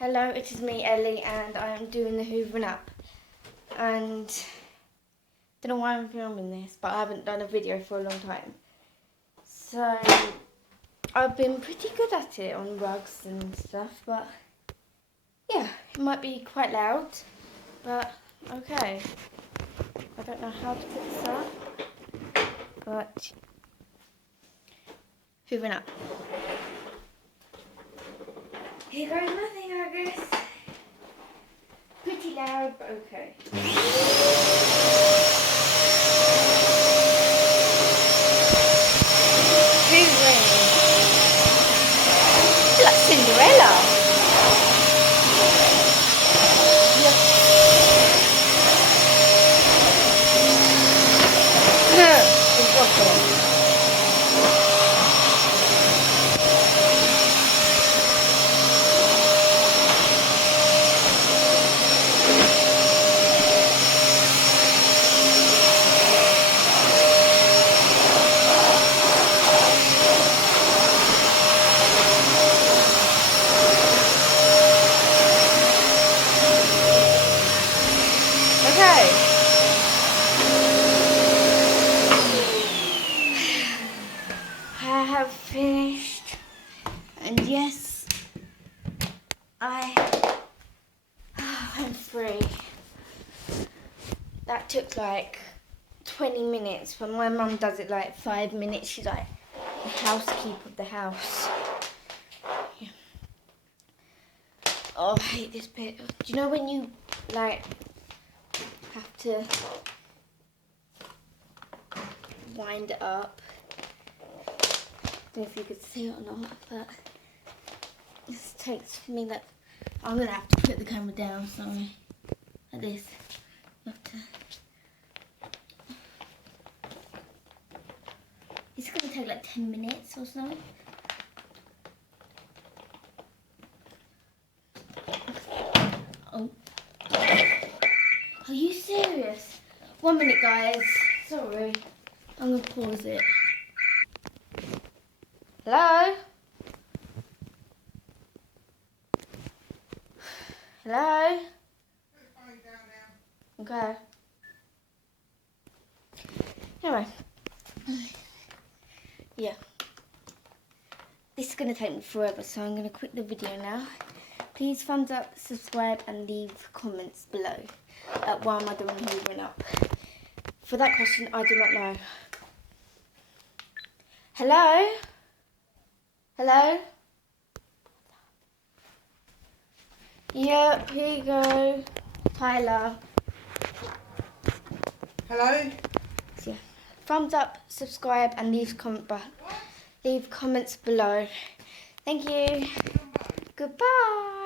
Hello, it is me, Ellie, and I am doing the hoovering up. And don't know why I'm filming this, but I haven't done a video for a long time. So I've been pretty good at it on rugs and stuff, but yeah, it might be quite loud, but okay. I don't know how to put this up, but hoovering up. Here goes nothing, I guess. Pretty loud, but okay. Hoovering. It's like Cinderella. Okay. I have finished, and yes, I'm free. That took like 20 minutes, but my mum does it like 5 minutes. She's like the housekeeper of the house. Yeah. Oh, I hate this bit. Do you know when you like have to wind it up? I don't know if you could see it or not, but this takes me like, I'm gonna have to put the camera down, sorry, like this. You have to. It's gonna take like 10 minutes or so. Oh. Are you serious? 1 minute, guys. Sorry. I'm gonna pause it. Hello? Hello? Okay. Anyway. Yeah. This is going to take me forever, so I'm going to quit the video now. Please thumbs up, subscribe, and leave comments below. Why am I doing hoovering up? For that question, I do not know. Hello? Hello? Yep, here you go. Tyler. Hello? So, yeah. Thumbs up, subscribe, and leave comments below. Thank you. Goodbye.